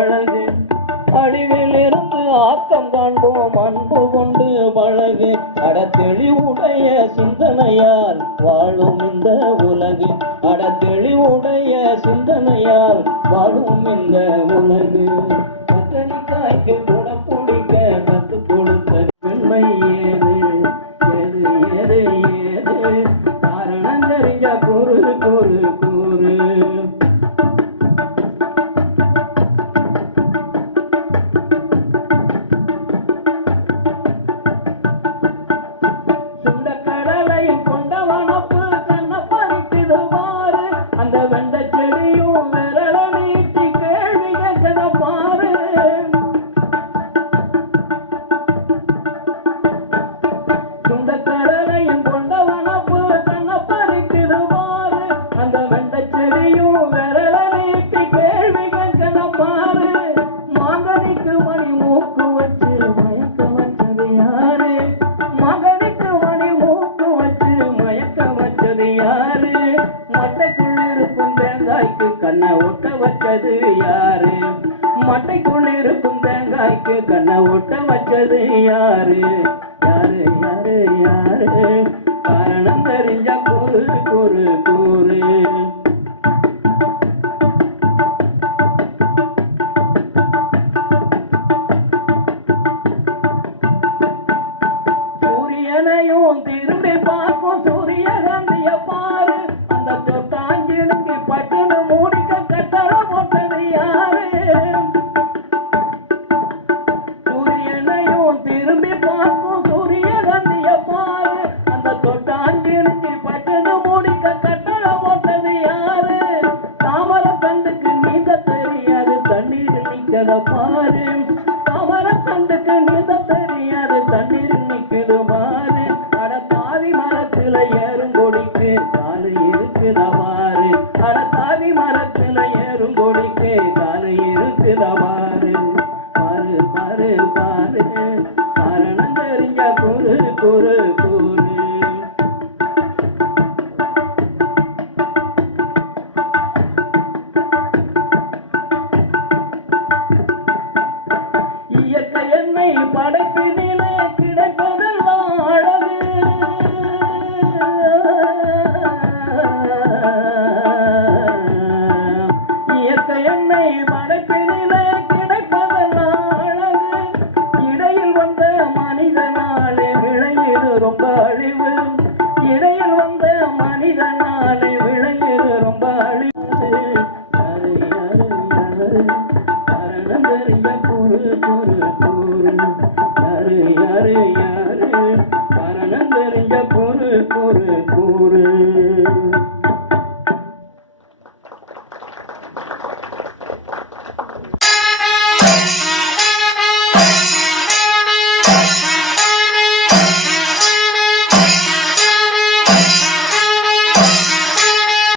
அழகு அழிவிலிருந்து ஆக்கம் காண்போம் அன்பு கொண்டு பழகு. அடத்தெளிவுடைய சிந்தனையால் வாழும் இந்த உலகு. அடத்தெளிவுடைய சிந்தனையால் வாழும் இந்த உலகு. கண்ணை ஒட்ட வச்சது யாரு? மட்டைக்குள் இருக்கும் தேங்காய்க்கு கண்ணை ஒட்ட வச்சது யாரு? யாரு யாரு யாரு? காரணம் தெரிஞ்ச கூறு கூறு கூறு. பாரு. தாமர கண்டுக்கு நீந்த தெரியாது தண்ணீர் நிக்குது பாரு அட தாவி மரத்துல ஏறும் கொடிக்கு காலு இருக்குத பாரு அட தாவி மரத்துல ஏறும் கொடிக்கு காலு இருக்குத பாரு பாரு என்னை வடக்கினில கிடைப்பதெல்லாம் அழகு இடையில் வந்த மனிதனாலே விளையது ரொம்ப அழிவு இடையில் வந்த மனிதனாலே விளையது ரொம்ப அழிவு அரணந்தறிய பொரு பொரு கூறு யாரு யாரு யாரு அரணந்தறிய பொரு பொரு கூறு